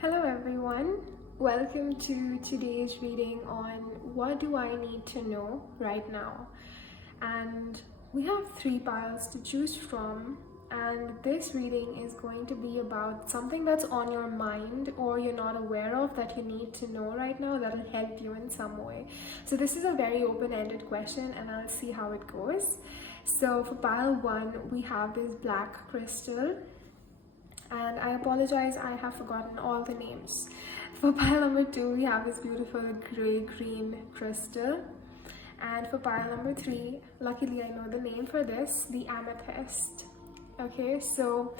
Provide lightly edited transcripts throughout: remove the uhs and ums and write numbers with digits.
Hello everyone, welcome to today's reading on what do I need to know right now. And we have 3 piles to choose from, and this reading is going to be about something that's on your mind or you're not aware of that you need to know right now that will help you in some way. So this is a very open-ended question and I'll see how it goes. So for pile 1 we have this black crystal. And I apologize, I have forgotten all the names. For pile number 2, we have this beautiful grey-green crystal. And for pile number 3, luckily I know the name for this, the amethyst. Okay, so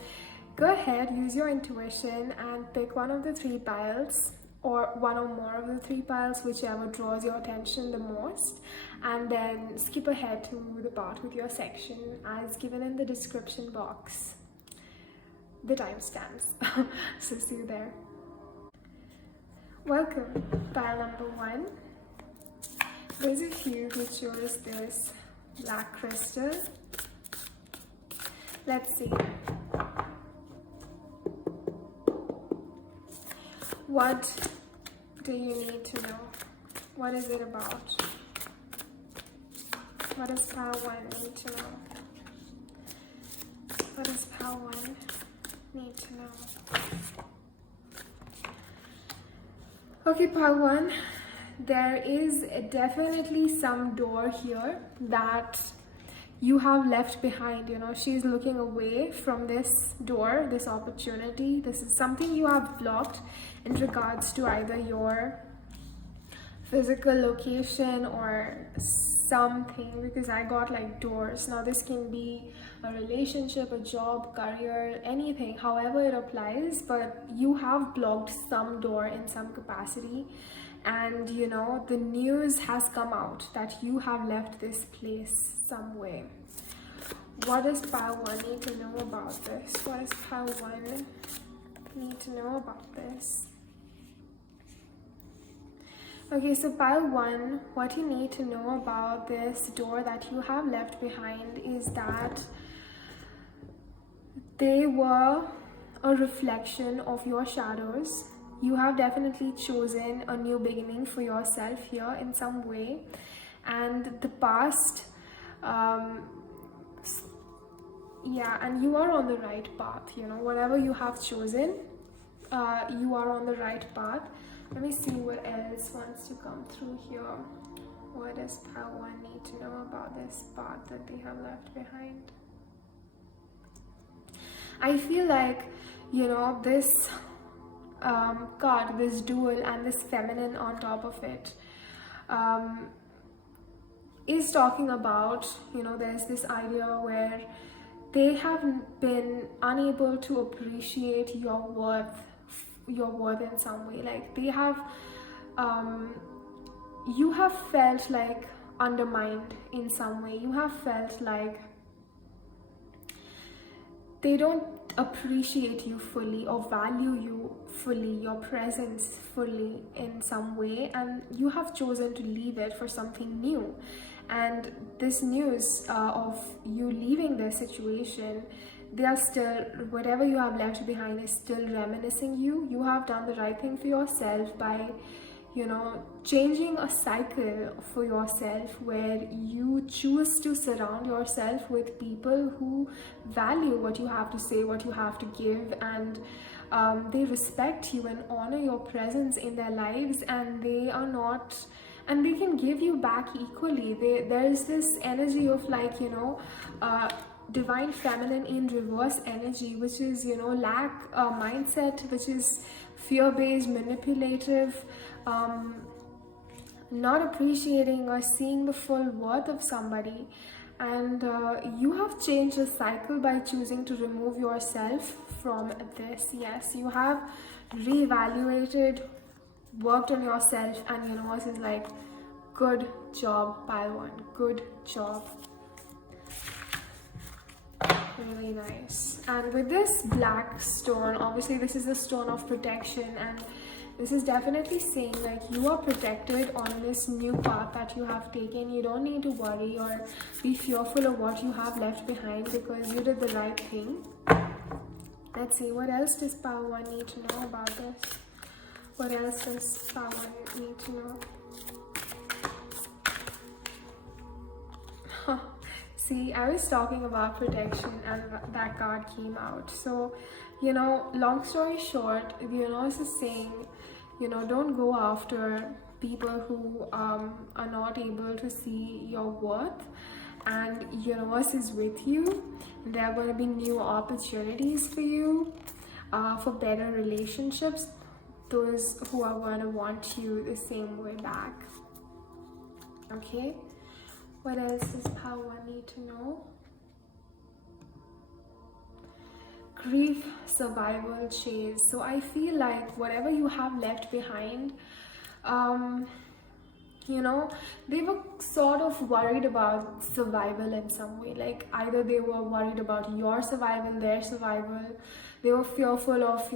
go ahead, use your intuition and pick one of the 3 piles or one or more of the 3 piles, whichever draws your attention the most. And then skip ahead to the part with your section as given in the description box. The timestamps. So see you there. Welcome, pile number 1. There's a few who chose this black crystal. Let's see. What do you need to know? What is it about? What does pile 1 need to know? What does pile 1 need to know? Okay, pile 1, there is definitely some door here that you have left behind. You know, she's looking away from this door, this opportunity. This is something you have blocked in regards to either your physical location or something, because I got like doors. Now this can be a relationship, a job, career, anything, however it applies, but you have blocked some door in some capacity. And you know, the news has come out that you have left this place some way. What does pile 1 need to know about this? What does pile 1 need to know about this? Okay, so pile 1, what you need to know about this door that you have left behind is that they were a reflection of your shadows. You have definitely chosen a new beginning for yourself here in some way, and the past, and you are on the right path. You know, whatever you have chosen, you are on the right path. Let me see what else wants to come through here. What does pile 1 need to know about this path that they have left behind? I feel like, you know, this card, this dual and this feminine on top of it, is talking about, you know, there's this idea where they have been unable to appreciate your worth in some way. Like they have you have felt like undermined in some way. You have felt like they don't appreciate you fully or value you fully, your presence fully in some way, and you have chosen to leave it for something new. And this news of you leaving their situation, they are still, whatever you have left behind is still reminiscing you. You have done the right thing for yourself by, you know, changing a cycle for yourself where you choose to surround yourself with people who value what you have to say, what you have to give, and they respect you and honor your presence in their lives, and they are not, and they can give you back equally. There's this energy of, like, you know, divine feminine in reverse energy, which is, you know, lack mindset, which is fear-based, manipulative, not appreciating or seeing the full worth of somebody. And you have changed the cycle by choosing to remove yourself from this. Yes, you have reevaluated, worked on yourself, and universe is like, good job, pile 1, good job. Really nice. And with this black stone, obviously this is a stone of protection, and this is definitely saying like you are protected on this new path that you have taken. You don't need to worry or be fearful of what you have left behind because you did the right thing. Let's see, what else does pile 1 need to know about this? What else does someone need to know? See, I was talking about protection and that card came out. So, long story short, the universe is saying, don't go after people who are not able to see your worth, and universe is with you. And there are going to be new opportunities for you, for better relationships, those who are going to want you the same way back. Okay, what else does power need to know? Grief, survival, chase. So I feel like whatever you have left behind, they were sort of worried about survival in some way. Like either they were worried about your survival, their survival. They were fearful of,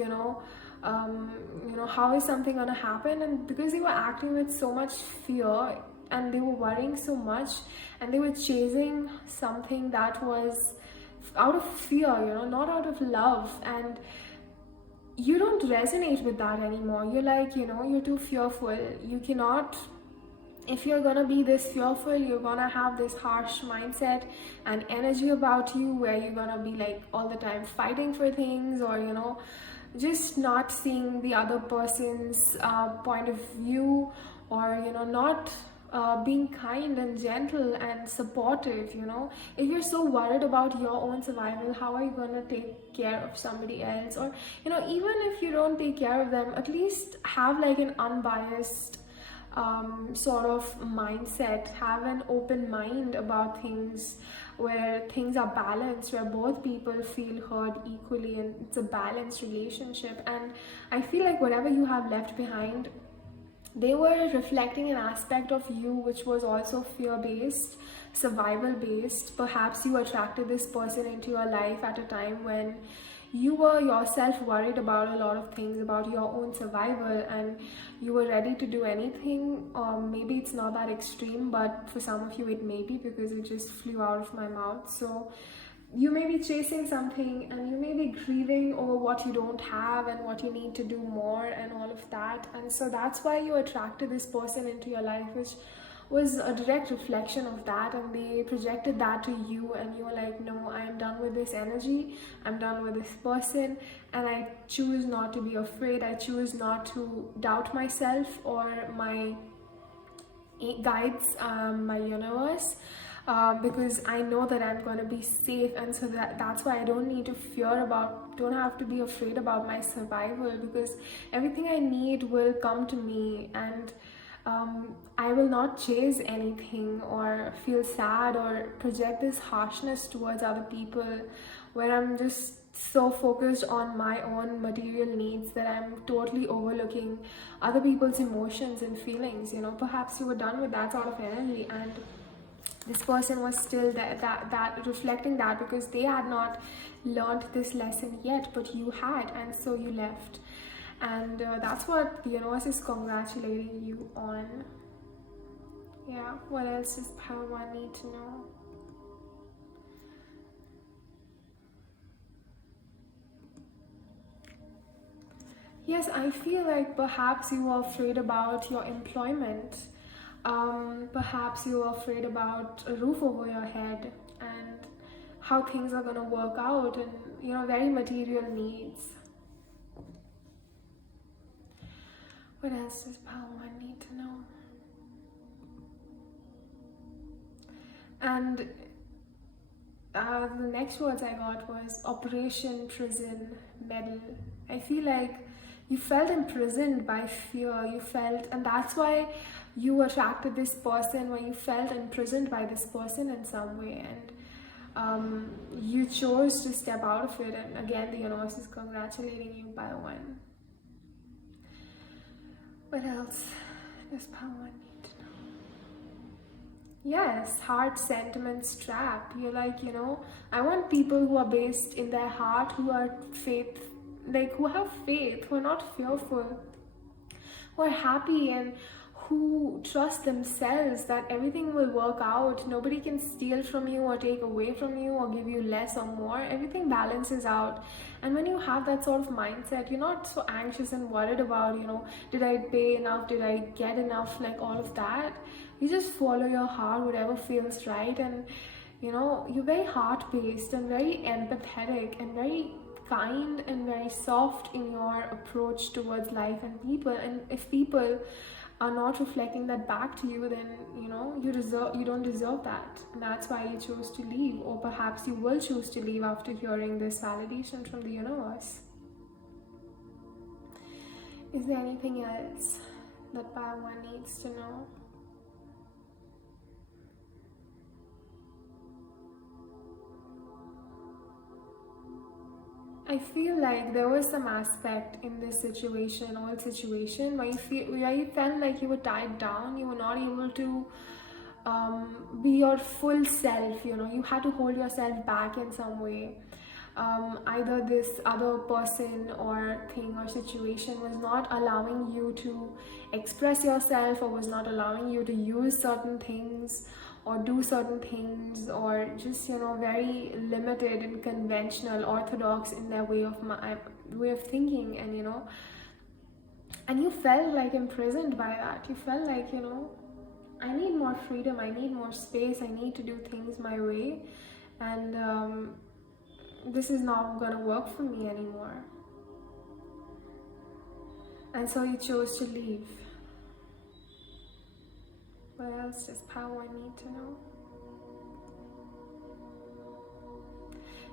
how is something gonna happen? And because they were acting with so much fear and they were worrying so much and they were chasing something that was out of fear, not out of love. And you don't resonate with that anymore. You're like, you're too fearful. You cannot, if you're gonna be this fearful, you're gonna have this harsh mindset and energy about you where you're gonna be like all the time fighting for things, or just not seeing the other person's point of view, or not being kind and gentle and supportive. If you're so worried about your own survival, how are you going to take care of somebody else? Or even if you don't take care of them, at least have like an unbiased sort of mindset. Have an open mind about things, where things are balanced, where both people feel heard equally, and it's a balanced relationship. And I feel like whatever you have left behind, they were reflecting an aspect of you which was also fear-based, survival-based. Perhaps you attracted this person into your life at a time when you were yourself worried about a lot of things, about your own survival, and you were ready to do anything. Maybe it's not that extreme, but for some of you it may be, because it just flew out of my mouth. So you may be chasing something and you may be grieving over what you don't have and what you need to do more and all of that. And so that's why you attracted this person into your life, which was a direct reflection of that. And they projected that to you, and you were like, no, I am done with this energy, I'm done with this person, and I choose not to be afraid. I choose not to doubt myself or my guides, my universe. Because I know that I'm going to be safe, and so that's why I don't need to don't have to be afraid about my survival, because everything I need will come to me. And I will not chase anything or feel sad or project this harshness towards other people, where I'm just so focused on my own material needs that I'm totally overlooking other people's emotions and feelings. Perhaps you were done with that sort of energy, and this person was still there, that reflecting that, because they had not learned this lesson yet, but you had, and so you left. And that's what the universe is congratulating you on. Yeah, what else does power need to know? Yes, I feel like perhaps you were afraid about your employment. Perhaps you're afraid about a roof over your head and how things are going to work out, and very material needs. What else does power need to know? And the next words I got was Operation Prison Medal. I feel like you felt imprisoned by fear. And that's why you attracted this person, where you felt imprisoned by this person in some way, and you chose to step out of it. And again, the universe is congratulating you by one. What else does power need to know? Yes, heart sentiments trap. You're like, I want people who are based in their heart, who are who have faith, who are not fearful, who are happy, and who trust themselves that everything will work out. Nobody can steal from you or take away from you or give you less or more. Everything balances out. And when you have that sort of mindset, you're not so anxious and worried about, did I pay enough, did I get enough, like all of that. You just follow your heart, whatever feels right. And you're very heart-based and very empathetic and very kind and very soft in your approach towards life and people. And if people are not reflecting that back to you, then you don't deserve that, and that's why you chose to leave. Or perhaps you will choose to leave after hearing this validation from the universe. Is there anything else that pile 1 needs to know? I feel like there was some aspect in this situation, whole situation, where you felt like you were tied down. You were not able to be your full self. You had to hold yourself back in some way. Either this other person or thing or situation was not allowing you to express yourself, or was not allowing you to use certain things or do certain things, or just very limited and conventional, orthodox in their way of thinking. And you felt like imprisoned by that. You felt like, I need more freedom, I need more space, I need to do things my way, and this is not gonna work for me anymore. And so you chose to leave. What else does power need to know?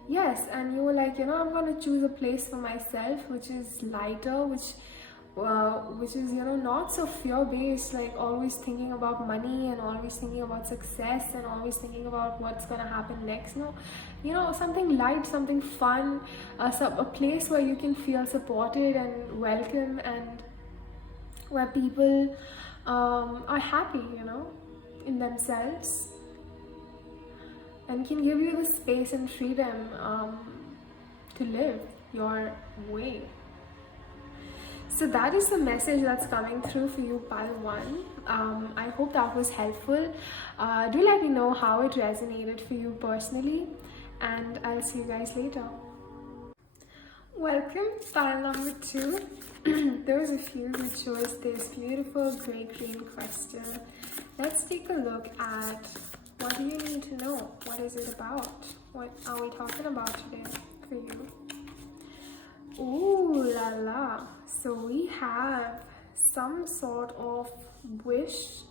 Yes, and you were like, I'm gonna choose a place for myself which is lighter, which is not so fear-based, like always thinking about money and always thinking about success and always thinking about what's gonna happen next. No, something light, something fun, a place where you can feel supported and welcome, and where people are happy, in themselves, and can give you the space and freedom to live your way. So that is the message that's coming through for you, pile 1. I hope that was helpful. Do let me know how it resonated for you personally, and I'll see you guys later. Welcome, pile number 2. Those of you who chose this beautiful gray-green question, let's take a look at what do you need to know? What is it about? What are we talking about today for you? Ooh la la. So we have some sort of wish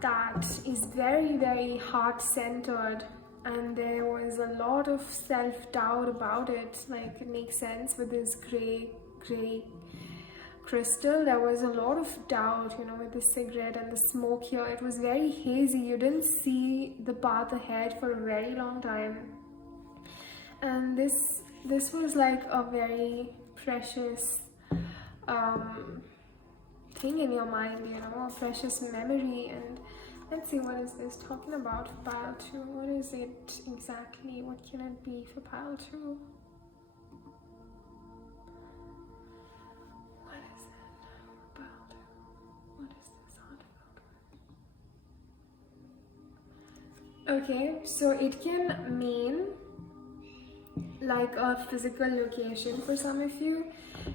that is very, very heart-centered, and there was a lot of self-doubt about it. Like, it makes sense with this gray crystal. There was a lot of doubt, with the cigarette and the smoke here. It was very hazy. You didn't see the path ahead for a very long time, and this was like a very precious thing in your mind, a precious memory. And let's see, what is this talking about for pile 2? What is it exactly? What can it be for pile 2? What is it for pile 2? What is this article? Okay, so it can mean like a physical location for some of you.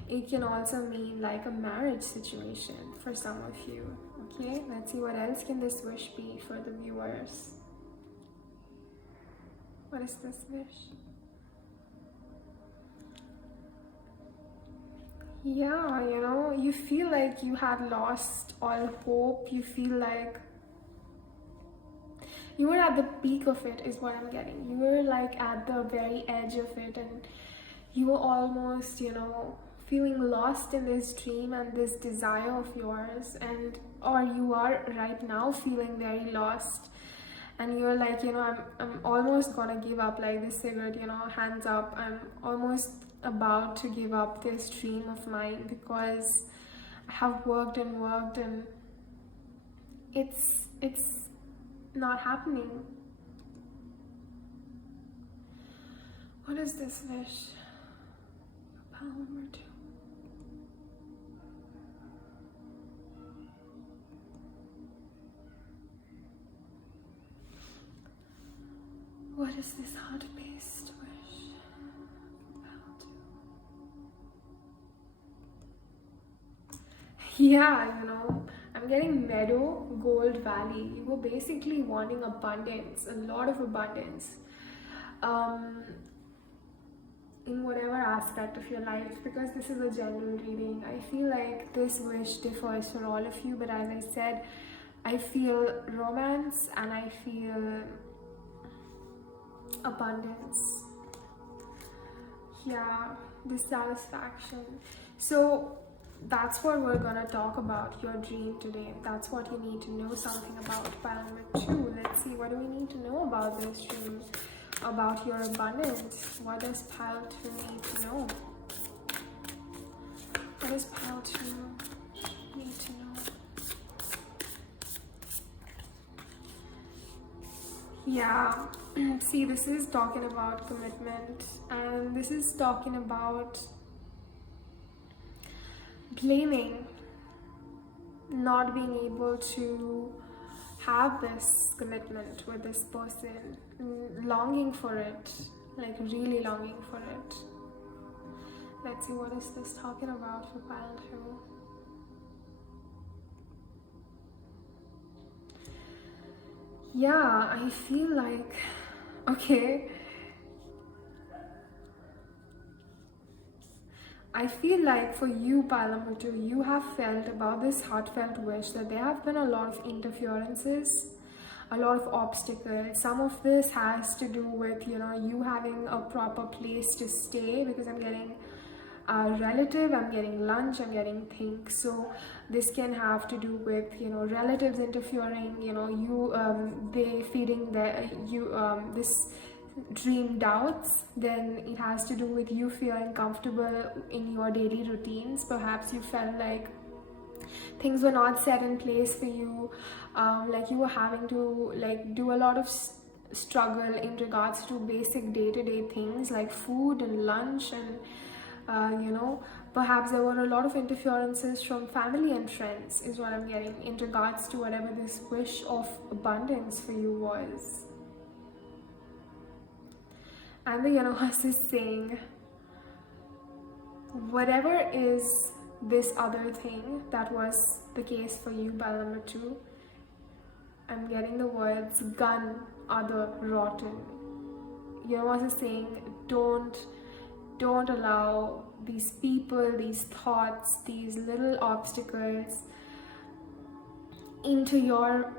It can also mean like a marriage situation for some of you. Okay, let's see, what else can this wish be for the viewers? What is this wish? Yeah, you feel like you had lost all hope. You feel like you were at the peak of it, is what I'm getting. You were like at the very edge of it, and you were almost, feeling lost in this dream and this desire of yours, or you are right now feeling very lost, and you're like, I'm almost gonna give up, like this cigarette, hands up. I'm almost about to give up this dream of mine because I have worked and worked, and it's not happening. What is this wish? Pile number 2. What is this heart-based wish about? Yeah, I'm getting meadow, gold valley. You were basically wanting abundance, a lot of abundance. Um, in whatever aspect of your life, because this is a general reading. I feel like this wish differs for all of you, but as I said, I feel romance and I feel abundance. Yeah, dissatisfaction. So that's what we're gonna talk about, your dream today. That's what you need to know something about. Pile number 2. Let's see, what do we need to know about this dream? About your abundance. What does pile 2 need to know? What does pile 2 need to know? Yeah, see, this is talking about commitment, and this is talking about blaming, not being able to have this commitment with this person, longing for it, like really longing for it. Let's see, what is this talking about for pile 2? Yeah, I feel like, okay, I feel like for you, pile number 2, you have felt about this heartfelt wish that there have been a lot of interferences, a lot of obstacles. Some of this has to do with, you having a proper place to stay, because I'm getting a relative, I'm getting lunch, I'm getting things. So this can have to do with, relatives interfering, they feeding this dream doubts. Then it has to do with you feeling comfortable in your daily routines. Perhaps you felt like things were not set in place for you, like you were having to do a lot of struggle in regards to basic day-to-day things like food and lunch, and perhaps there were a lot of interferences from family and friends, is what I'm getting, in regards to whatever this wish of abundance for you was. And the universe is saying, whatever is this other thing that was the case for you, pile number 2, I'm getting the words gun, other, rotten. Universe is saying, don't allow these people, these thoughts, these little obstacles into your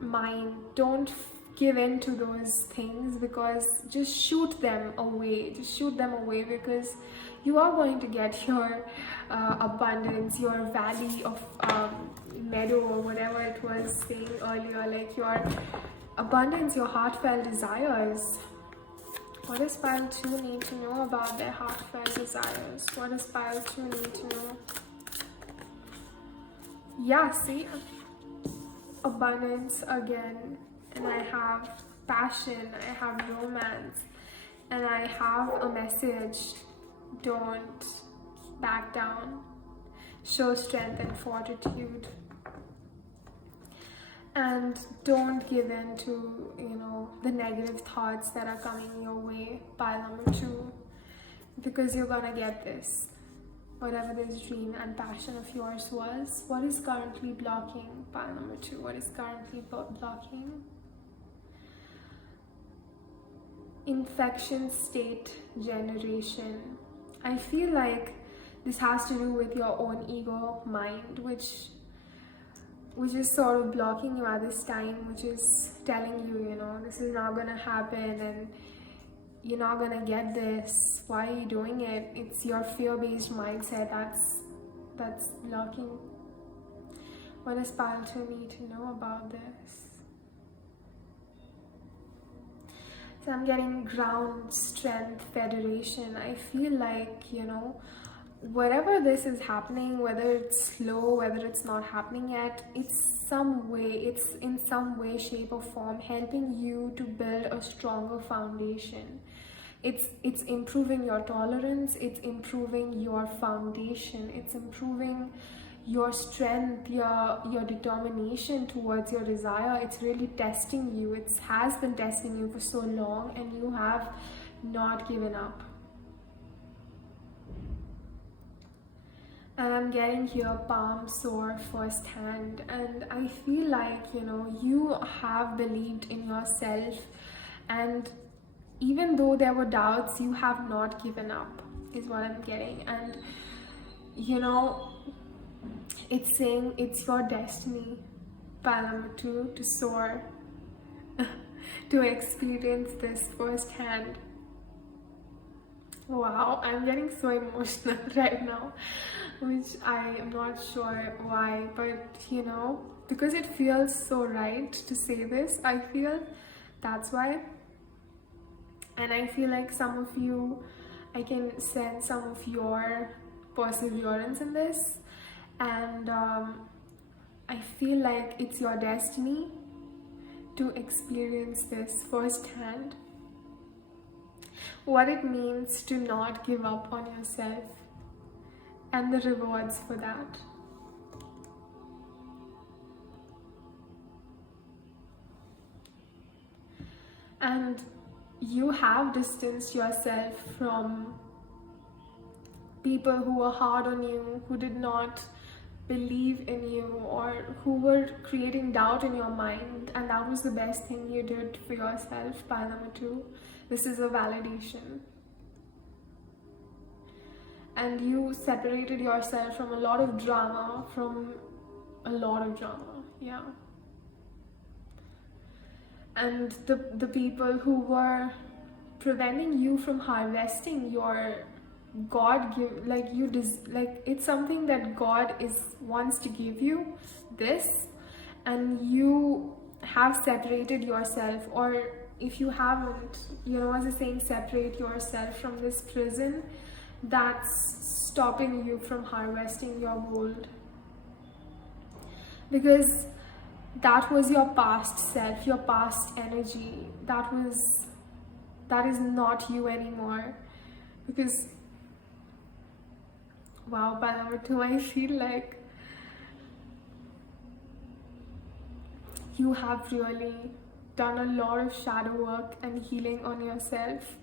mind. Don't give in to those things, because just shoot them away, because you are going to get your abundance, your valley of meadow, or whatever it was saying earlier, like your abundance, your heartfelt desires. What does pile 2 need to know about their heartfelt desires? What does pile 2 need to know? Yeah, see, abundance again, and I have passion, I have romance, and I have a message. Don't back down. Show strength and fortitude. And don't give in to, the negative thoughts that are coming your way, pile number 2, because you're gonna get this. Whatever this dream and passion of yours was, what is currently blocking, pile number 2? What is currently blocking? Infection state generation. I feel like this has to do with your own ego mind, which is sort of blocking you at this time, which is telling you, this is not gonna happen and you're not gonna get this. Why are you doing it? It's your fear-based mindset that's blocking. What does pile 2 need to know about this? So I'm getting ground, strength, federation. I feel like, whatever this is happening, whether it's slow, whether it's not happening yet, it's in some way, shape or form helping you to build a stronger foundation. It's improving your tolerance, it's improving your foundation, it's improving your strength, your determination towards your desire. It's really testing you. It has been testing you for so long, and you have not given up. And I'm getting here palm sore firsthand, and I feel like, you have believed in yourself, and even though there were doubts, you have not given up, is what I'm getting. And it's saying it's your destiny, pile number 2, to soar, to experience this firsthand. Wow, I'm getting so emotional right now, which I am not sure why, but because it feels so right to say this, I feel that's why. And I feel like some of you, I can sense some of your perseverance in this, and I feel like it's your destiny to experience this firsthand. What it means to not give up on yourself, and the rewards for that. And you have distanced yourself from people who were hard on you, who did not believe in you, or who were creating doubt in your mind, and that was the best thing you did for yourself. Pile number 2, this is a validation. And you separated yourself from a lot of drama, yeah. And the people who were preventing you from harvesting your it's something that God wants to give you this, and you have separated yourself, or if you haven't, as a saying, separate yourself from this prison that's stopping you from harvesting your gold, because that was your past self, your past energy. That is not you anymore. Because wow, by number 2, I feel like you have really done a lot of shadow work and healing on yourself,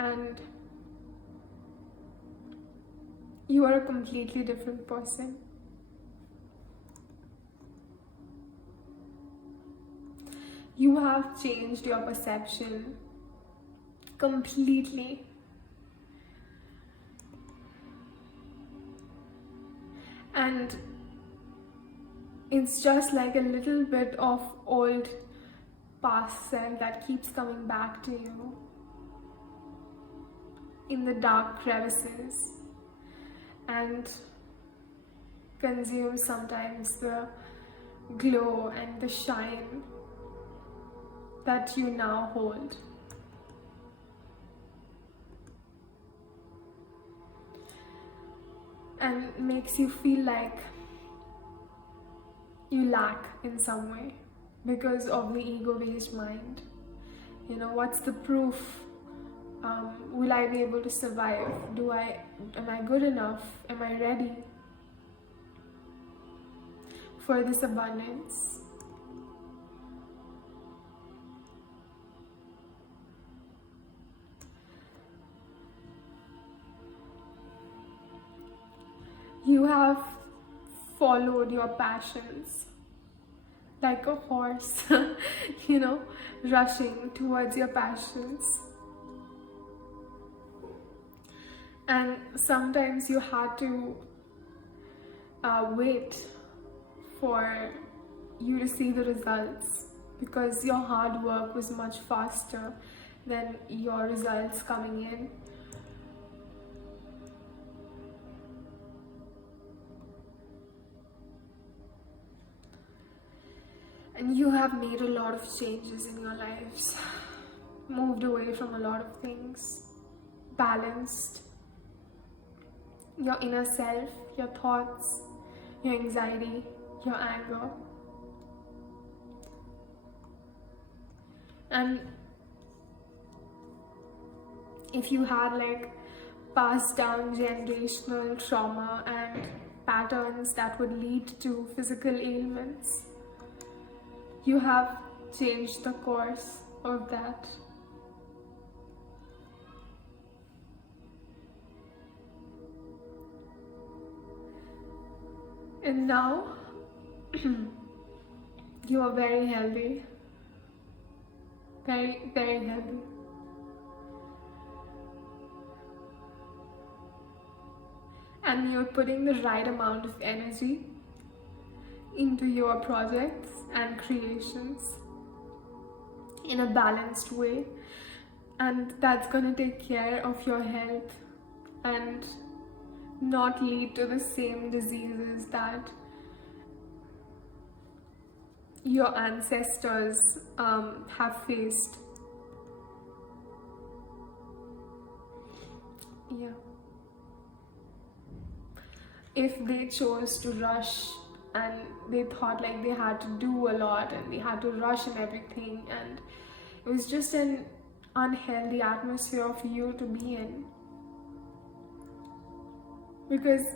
and you are a completely different person. You have changed your perception completely. And it's just like a little bit of old past self that keeps coming back to you in the dark crevices, and consumes sometimes the glow and the shine that you now hold. And makes you feel like you lack in some way because of the ego-based mind. What's the proof? Will I be able to survive? Am I good enough? Am I ready for this abundance? You have followed your passions like a horse, rushing towards your passions. And sometimes you had to wait for you to see the results, because your hard work was much faster than your results coming in. And you have made a lot of changes in your lives, moved away from a lot of things, balanced your inner self, your thoughts, your anxiety, your anger. And if you had passed down generational trauma and patterns that would lead to physical ailments. You have changed the course of that. And now you are very healthy. Very, very healthy. And you're putting the right amount of energy into your projects and creations in a balanced way, and that's going to take care of your health and not lead to the same diseases that your ancestors have faced. Yeah. If they chose to rush and they thought like they had to do a lot and they had to rush and everything, and it was just an unhealthy atmosphere for you to be in, because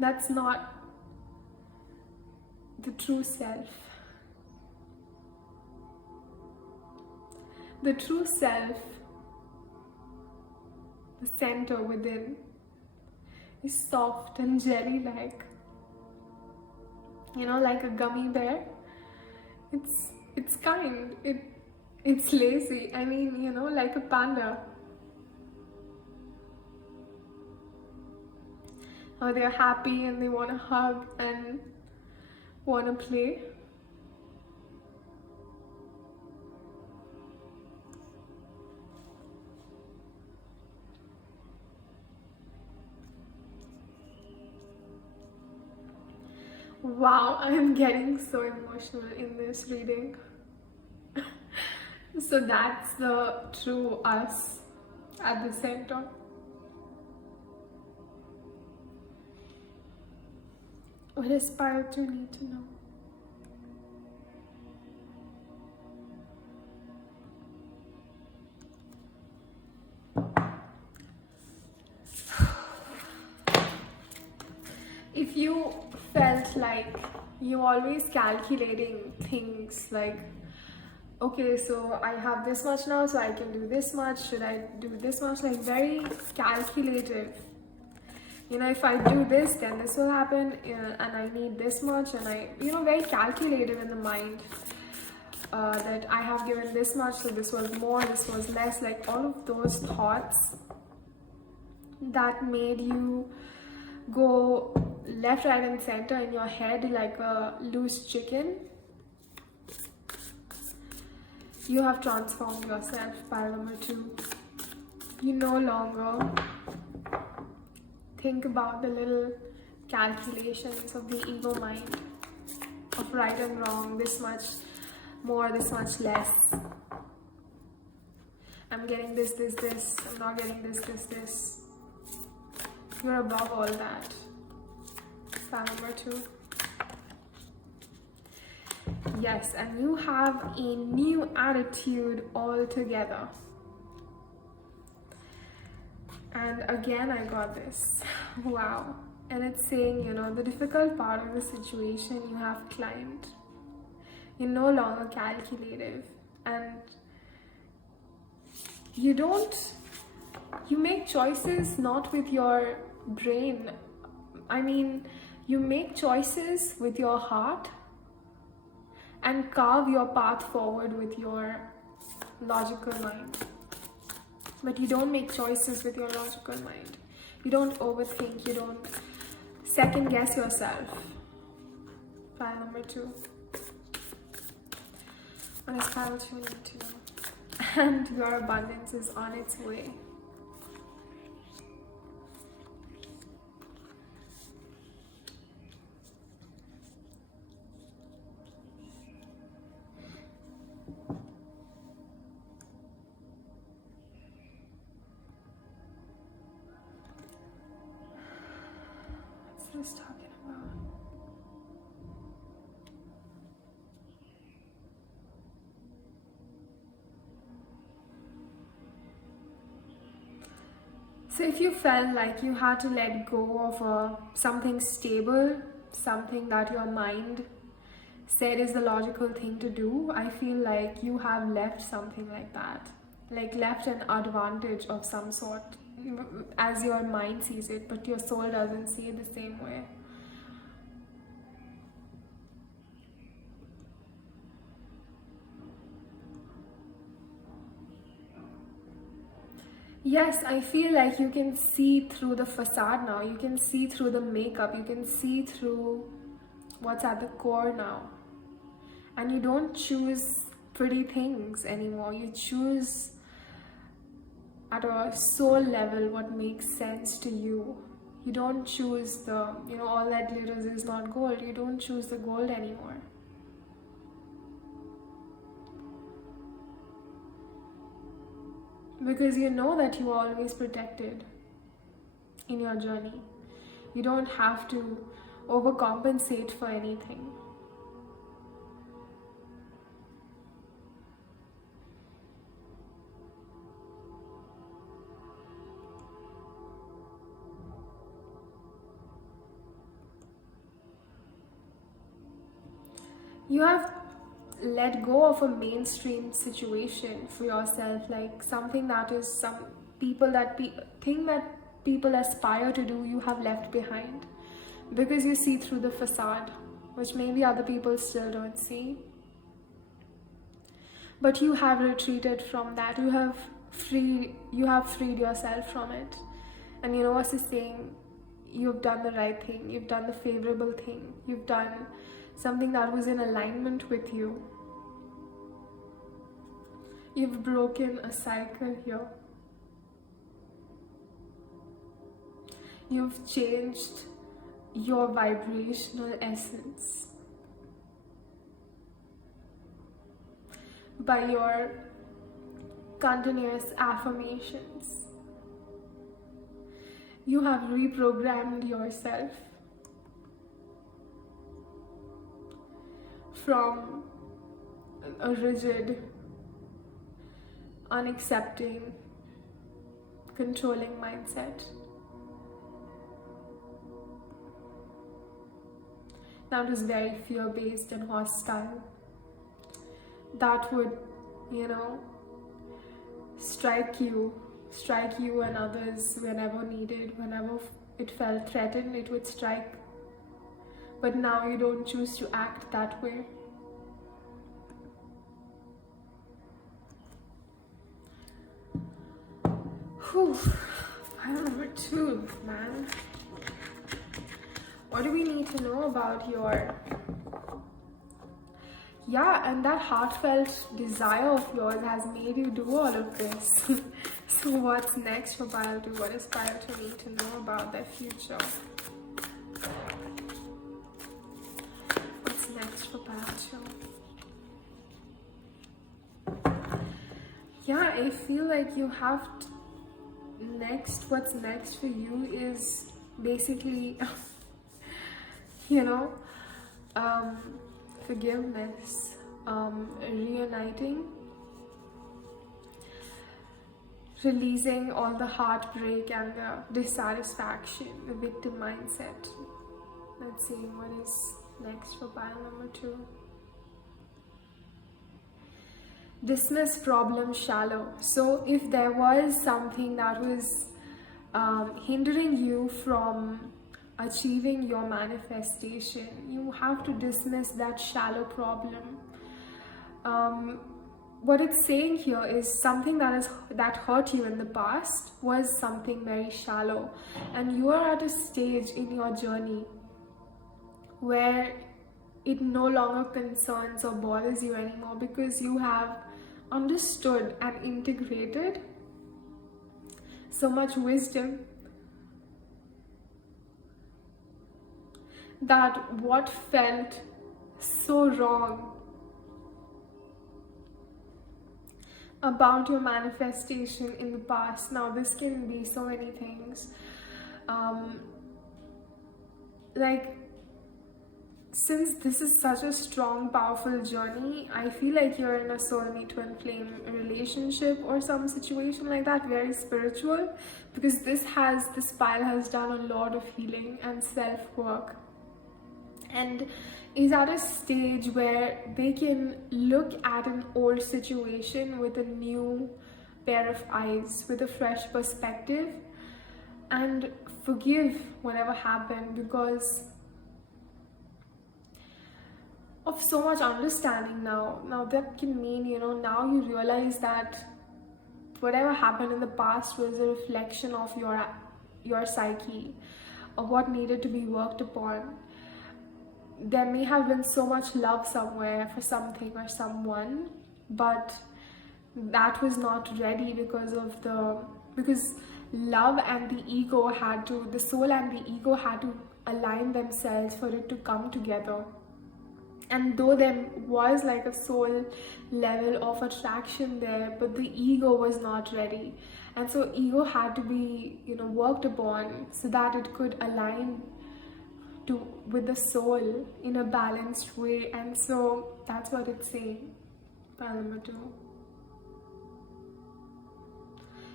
that's not the true self. The true self, the center within, is soft and jelly-like. You know, like a gummy bear. It's kind. It's lazy. I mean, you know, like a panda. Or they're happy and they want to hug and want to play. Wow, I'm getting so emotional in this reading. So that's the true us at the center. What aspire to need to know? If you felt like you're always calculating things like, okay, so I have this much now, so I can do this much, should I do this much, like very calculative. You know, if I do this, then this will happen, and I need this much, and very calculative in the mind. That I have given this much, so this was more, this was less, like all of those thoughts that made you go left, right, and center in your head like a loose chicken. You have transformed yourself, pile number 2. You no longer think about the little calculations of the ego mind of right and wrong, this much more, this much less. I'm getting this, I'm not getting this. You're above all that. File number 2. Yes, and you have a new attitude altogether. And again, I got this. Wow. And it's saying, the difficult part of the situation you have climbed. You're no longer calculative, and you make choices not with your brain. I mean, you make choices with your heart and carve your path forward with your logical mind. But you don't make choices with your logical mind. You don't overthink, you don't second guess yourself. File number 2. What is file 2 need to know? And your abundance is on its way. What's this talking about? So if you felt like you had to let go of something stable, something that your mind said is the logical thing to do, I feel like you have left something like that. Like left an advantage of some sort as your mind sees it, but your soul doesn't see it the same way. Yes, I feel like you can see through the facade now. You can see through the makeup. You can see through what's at the core now. And you don't choose pretty things anymore. You choose at a soul level what makes sense to you. You don't choose the, all that glitters is not gold. You don't choose the gold anymore. Because you know that you are always protected in your journey. You don't have to overcompensate for anything. You have let go of a mainstream situation for yourself, like something that is some people that thing that people aspire to do, you have left behind because you see through the facade, which maybe other people still don't see. But you have retreated from that. You have freed yourself from it. And what's the saying? You've done the right thing. You've done the favorable thing. You've done something that was in alignment with you. You've broken a cycle here. You've changed your vibrational essence by your continuous affirmations. You have reprogrammed yourself from a rigid, unaccepting, controlling mindset. That is very fear-based and hostile. That would, strike you and others whenever needed, whenever it felt threatened, it would strike. But now you don't choose to act that way. Whew. Pile number 2, man. What do we need to know about your... Yeah, and that heartfelt desire of yours has made you do all of this. So what's next for pile 2? What does pile 2 need to know about their future? What's next for pile 2? Yeah, I feel like you have what's next for you is basically forgiveness, reuniting, releasing all the heartbreak and the dissatisfaction, the victim mindset. Let's see what is next for pile number 2. Dismiss problem shallow. So if there was something that was hindering you from achieving your manifestation, you have to dismiss that shallow problem. What it's saying here is something that hurt you in the past was something very shallow, and you are at a stage in your journey where it no longer concerns or bothers you anymore, because you have understood and integrated so much wisdom that what felt so wrong about your manifestation in the past. Now this can be so many things, like since this is such a strong, powerful journey, I feel like you're in a soulmate twin flame relationship or some situation like that, very spiritual, because this pile has done a lot of healing and self-work, and is at a stage where they can look at an old situation with a new pair of eyes, with a fresh perspective, and forgive whatever happened because of so much understanding now. Now that can mean, now you realize that whatever happened in the past was a reflection of your psyche, of what needed to be worked upon. There may have been so much love somewhere for something or someone, but that was not ready because love and the soul and the ego had to align themselves for it to come together. And though there was like a soul level of attraction there, but the ego was not ready, and so ego had to be worked upon so that it could align with the soul in a balanced way. And so that's what it's saying. Pile number 2,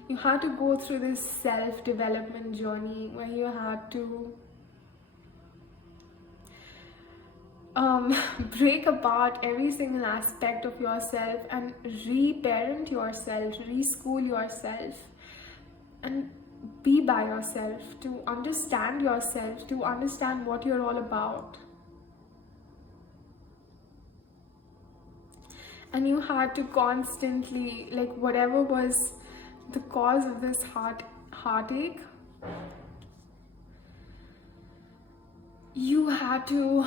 you had to go through this self-development journey where you had to break apart every single aspect of yourself and reparent yourself, reschool yourself, and be by yourself, to understand yourself, to understand what you're all about. And you had to constantly, like, whatever was the cause of this heartache, you had to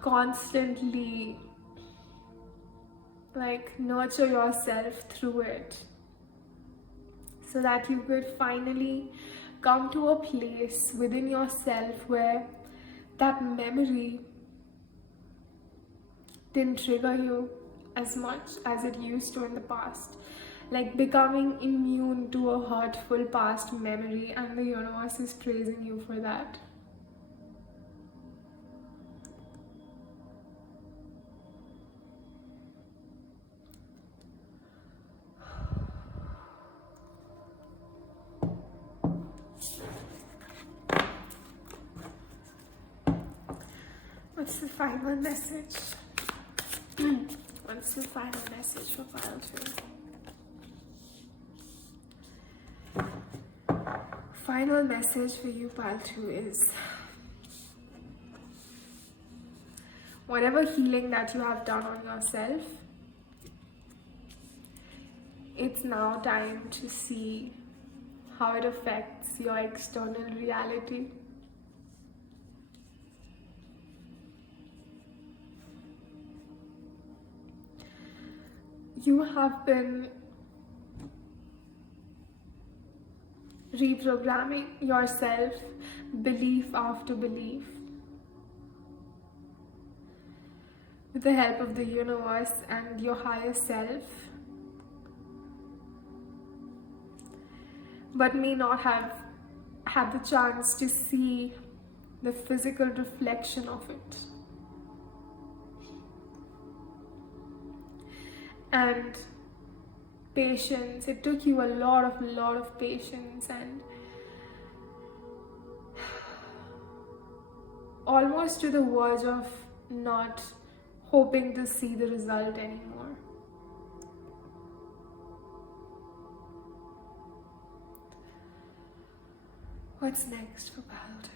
constantly like nurture yourself through it, so that you could finally come to a place within yourself where that memory didn't trigger you as much as it used to in the past, like becoming immune to a hurtful past memory, and the universe is praising you for that. What's the final message? What's the final message for pile 2? Final message for you, pile 2, is whatever healing that you have done on yourself, it's now time to see how it affects your external reality. You have been reprogramming yourself belief after belief with the help of the universe and your higher self, but may not have had the chance to see the physical reflection of it. And patience, it took you a lot of patience, and almost to the verge of not hoping to see the result anymore. What's next for pile 2?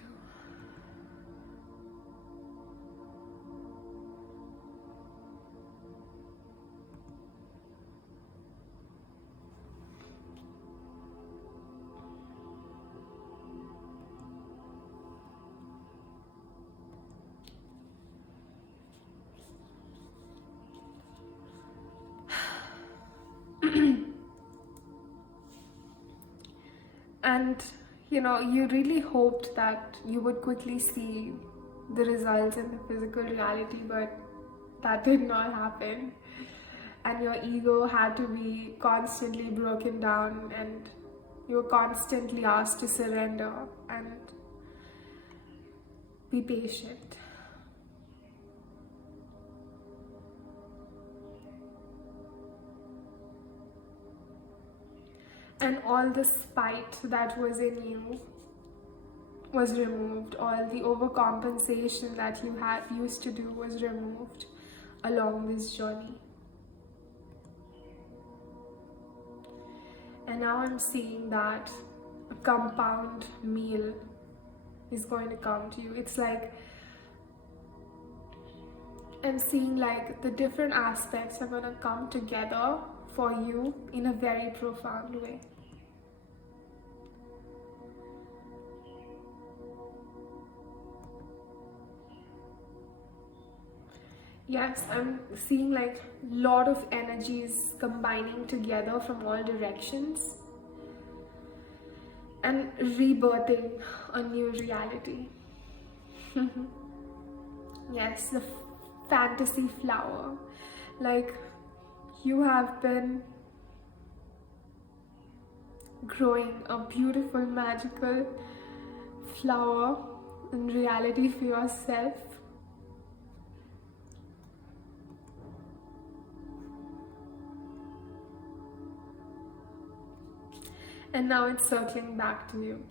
And you really hoped that you would quickly see the results in the physical reality, but that did not happen. And your ego had to be constantly broken down, and you were constantly asked to surrender and be patient. and all the spite that was in you was removed. All the overcompensation that you had used to do was removed along this journey. And now I'm seeing that a compound meal is going to come to you. It's like I'm seeing like the different aspects are going to come together for you in a very profound way. Yes, I'm seeing like a lot of energies combining together from all directions and rebirthing a new reality. Yes, the fantasy flower. Like you have been growing a beautiful, magical flower in reality for yourself. And now it's circling back to you.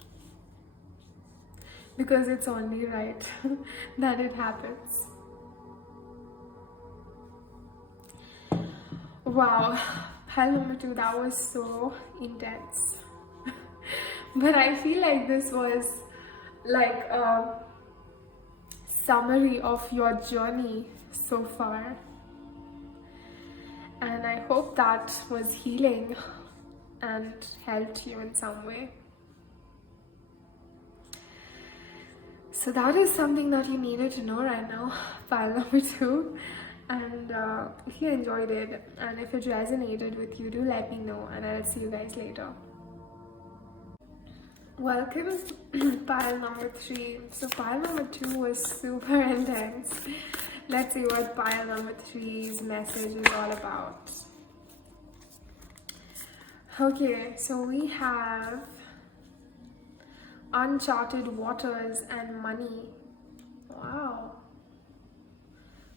Because it's only right that it happens. Wow, pile number 2, that was so intense. But I feel like this was like a summary of your journey so far. And I hope that was healing and helped you in some way. So that is something that you needed to know right now, pile number 2. And if you enjoyed it and if it resonated with you, do let me know, and I'll see you guys later. Welcome pile number 3. So pile number 2 was super intense. Let's see what pile number 3's message is all about. Okay, so we have uncharted waters and money. Wow.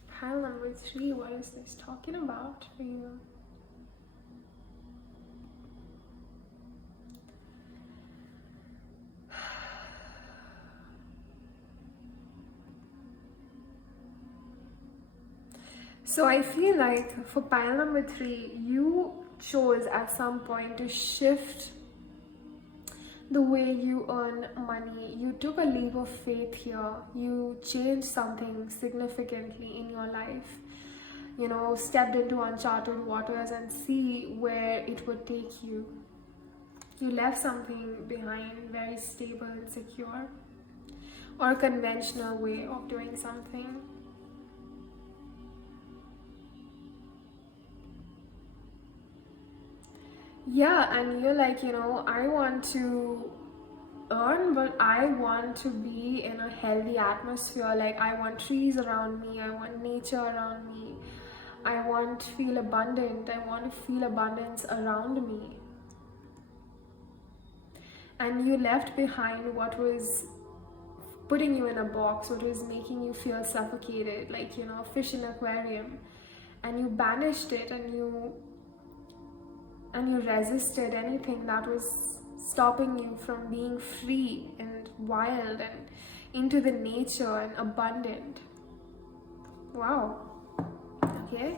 Pile number 3, what is this talking about for you? So I feel like for pile number 3, you chose at some point to shift the way you earn money. You took a leap of faith here. You changed something significantly in your life. You know, stepped into uncharted waters and see where it would take you. You left something behind very stable and secure, or a conventional way of doing something. Yeah, and you're like, you know, I want to earn, but I want to be in a healthy atmosphere. Like, I want trees around me, I want nature around me, I want to feel abundant, I want to feel abundance around me. And you left behind what was putting you in a box, what was making you feel suffocated, like, you know, fish in an aquarium, and you banished it, and you resisted anything that was stopping you from being free and wild and into the nature and abundant. Wow. Okay.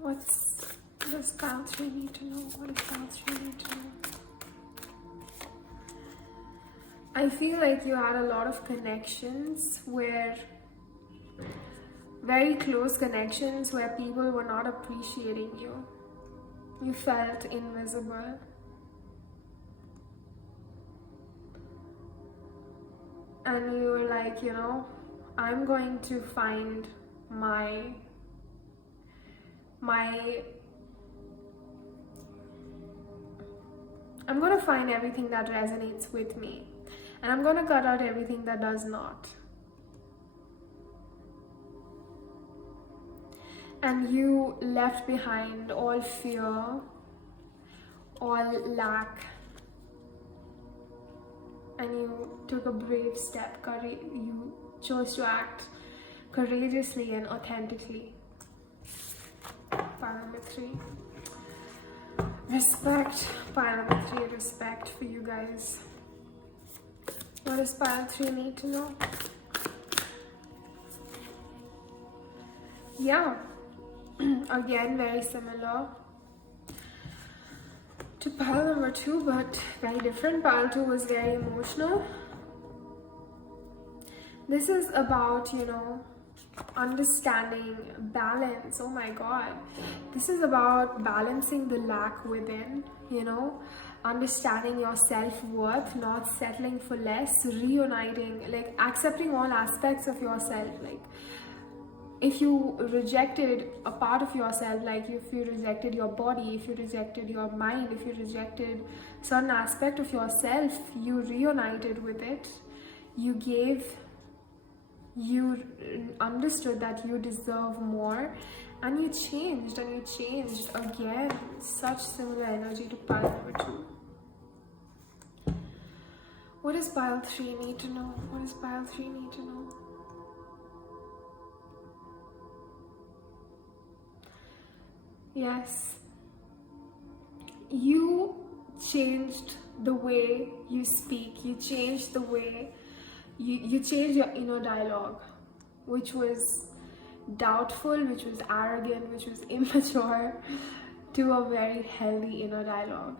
What does pile 3 need to know? What does pile 3 need to know? I feel like you had a lot of connections where very close connections where people were not appreciating you. You felt invisible. And you were like, you know, I'm going to find I'm going to find everything that resonates with me. And I'm going to cut out everything that does not. And you left behind all fear, all lack, and you took a brave step. You chose to act courageously and authentically. Pile pile number 3. Respect. Pile number 3, respect for you guys. What does pile 3 need to know? Yeah, again, very similar to pile number 2, but very different. Pile 2 was very emotional. This is about, understanding balance. Oh my god, this is about balancing the lack within, understanding your self-worth, not settling for less, reuniting, like accepting all aspects of yourself. Like if you rejected a part of yourself, like if you rejected your body, if you rejected your mind, if you rejected certain aspect of yourself, you reunited with it. You understood that you deserve more, and you changed again. Such similar energy to pile number 2. What does pile 3 need to know? What does pile 3 need to know? Yes, you changed the way you speak. You changed the way you changed your inner dialogue, which was doubtful, which was arrogant, which was immature, to a very healthy inner dialogue.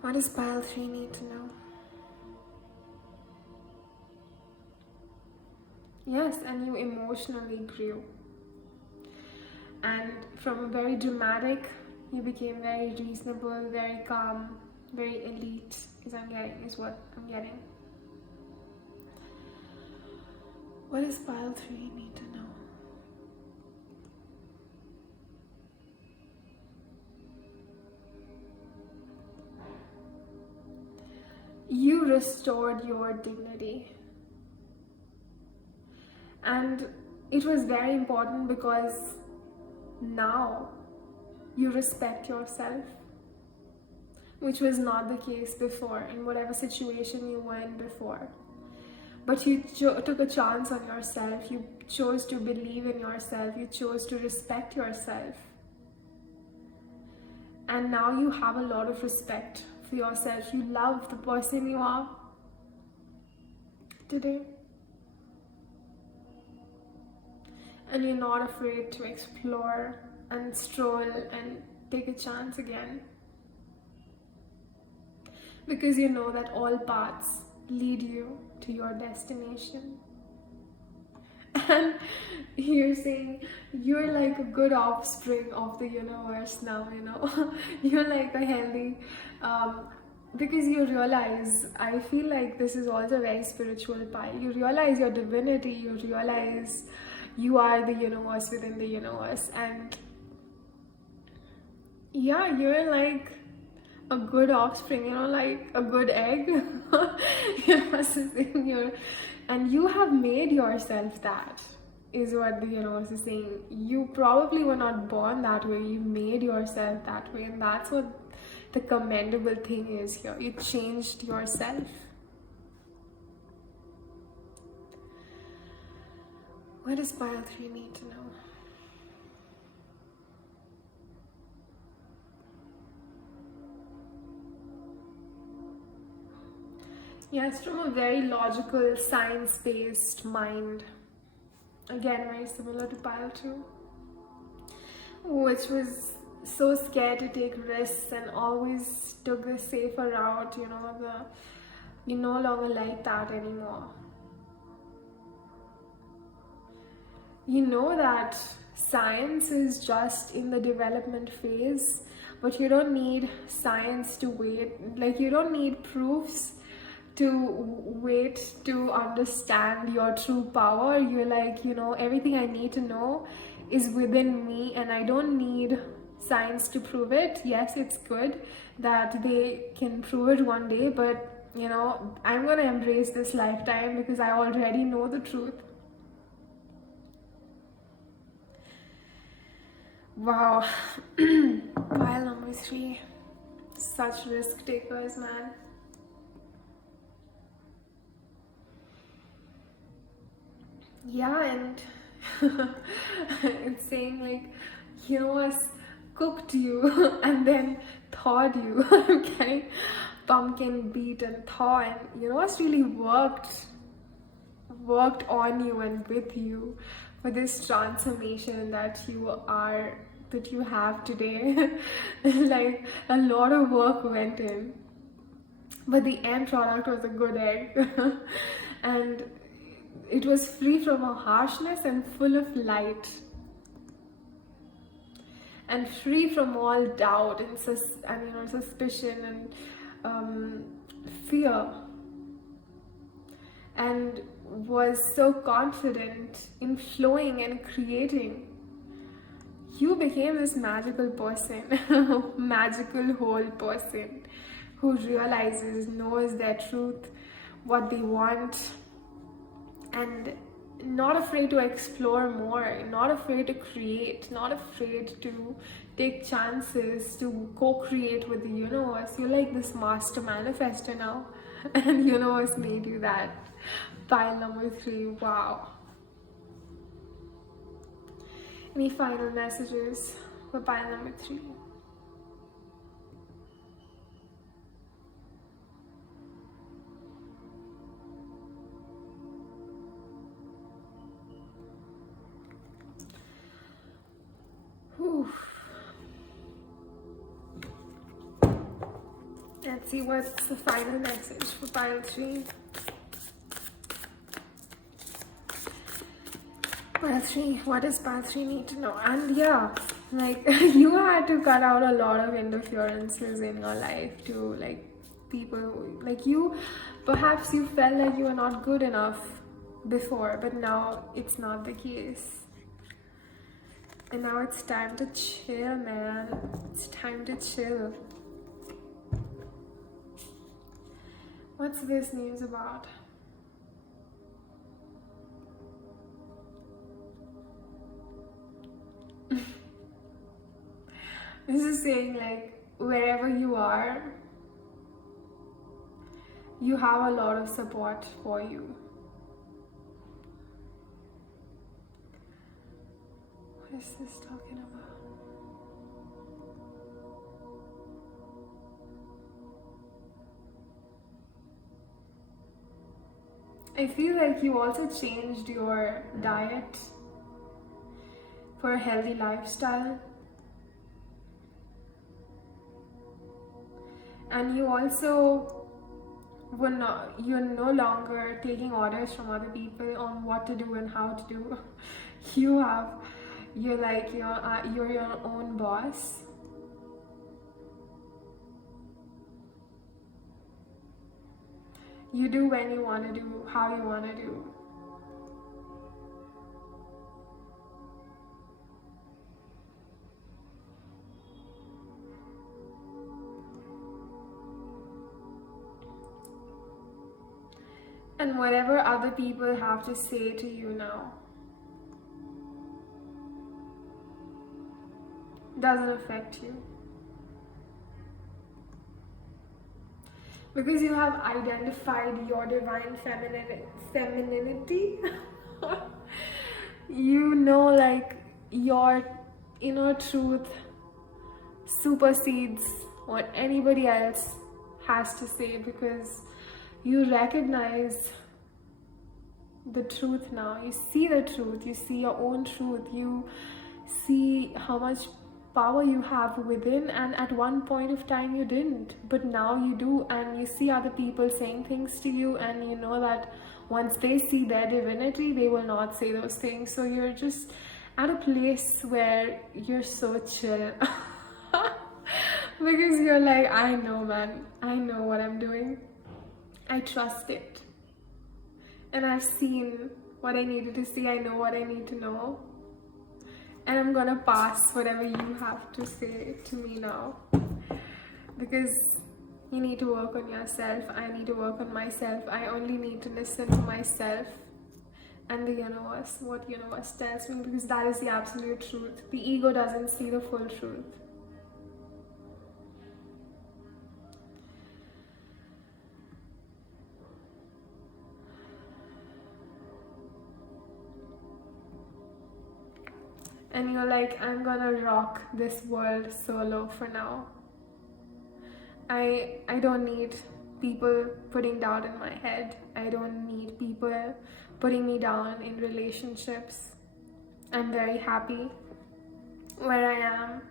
What does pile 3 need to know? Yes, and you emotionally grew. And from a very dramatic, you became very reasonable, very calm, very elite, is what I'm getting. What does pile 3 need to know? You restored your dignity. And it was very important because now you respect yourself, which was not the case before in whatever situation you were in before. But you took a chance on yourself. You chose to believe in yourself. You chose to respect yourself. And now you have a lot of respect for yourself. You love the person you are today. And you're not afraid to explore and stroll and take a chance again. Because you know that all paths lead you to your destination. And you're saying you're like a good offspring of the universe now, You're like a healthy, because you realize, I feel like this is also a very spiritual pile. You realize your divinity, you realize you are the universe within the universe, and yeah, you're like a good offspring, like a good egg. And you have made yourself that, is what the universe is saying. You probably were not born that way, you made yourself that way, and that's what the commendable thing is here. You changed yourself. What does pile 3 need to know? Yes, from a very logical, science-based mind. Again, very similar to pile 2, which was so scared to take risks and always took the safer route, you no longer like that anymore. You know that science is just in the development phase, but you don't need science to wait. Like, you don't need proofs to wait to understand your true power. You're like, everything I need to know is within me, and I don't need science to prove it. Yes, it's good that they can prove it one day, but I'm gonna embrace this lifetime because I already know the truth. Wow. Pile number 3. Such risk takers, man. Yeah, and It's saying like universe cooked you and then thawed you. I'm getting pumpkin beet and thaw, and universe really worked on you and with you for this transformation that you have today. Like a lot of work went in, but the end product was a good egg. And it was free from a harshness and full of light, and free from all doubt and suspicion and fear, and was so confident in flowing and creating. You became this magical person, magical whole person who realizes, knows their truth, what they want, and not afraid to explore more, not afraid to create, not afraid to take chances, to co-create with the universe. You're like this master manifester now, and universe made you that. Pile number 3, wow. Any final messages for pile number 3? Whew. Let's see what's the final message for pile 3. Pile 3, what does pile 3 need to know? And yeah, like you had to cut out a lot of interferences in your life to like people like you. Perhaps you felt like you were not good enough before, but now it's not the case. And now it's time to chill, man. It's time to chill. What's this news about? This is saying like wherever you are, you have a lot of support for you. What is this talking about? I feel like you also changed your diet for a healthy lifestyle. And you also you're no longer taking orders from other people on what to do and how to do. You're your own boss. You do when you want to do, how you want to do. And whatever other people have to say to you now doesn't affect you. Because you have identified your divine femininity. You know, like your inner truth supersedes what anybody else has to say, because you recognize the truth now. You see the truth, you see your own truth, you see how much power you have within, and at one point of time you didn't, but now you do. And you see other people saying things to you, and you know that once they see their divinity, they will not say those things. So you're just at a place where you're so chill. Because you're like, I know, man, I know what I'm doing. I trust it. And I've seen what I needed to see. I know what I need to know. And I'm gonna pass whatever you have to say to me now. Because you need to work on yourself. I need to work on myself. I only need to listen to myself and the universe, what universe tells me, because that is the absolute truth. The ego doesn't see the full truth. and you're like, I'm gonna rock this world solo for now. I don't need people putting doubt in my head. I don't need people putting me down in relationships. I'm very happy where I am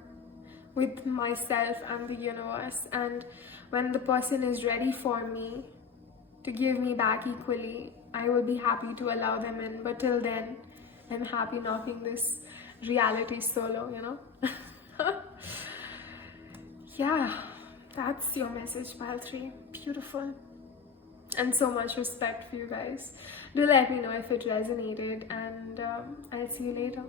with myself and the universe. And when the person is ready for me to give me back equally, I will be happy to allow them in. But till then, I'm happy knocking this reality solo, you know? Yeah, that's your message, pile 3. Beautiful. And so much respect for you guys. Do let me know if it resonated, and I'll see you later.